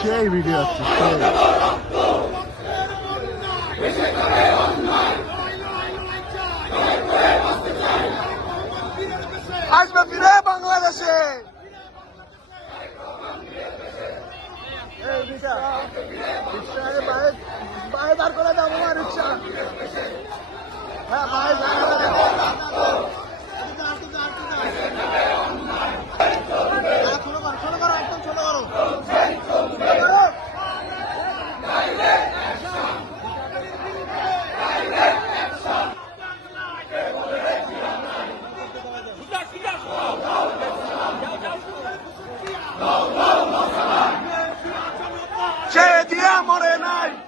সেই ভিডিও আছে, সেই। আসবে ফিরে বাংলাদেশে। বাইরে দাঁড় করে দাম আমার রিক্সা। হ্যাঁ বাইরে criar, morenagem!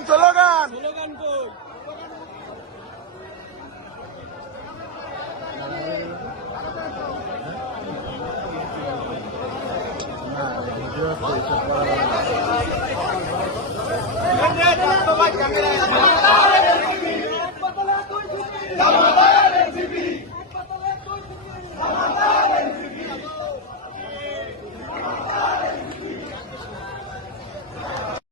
Slogan slogan camera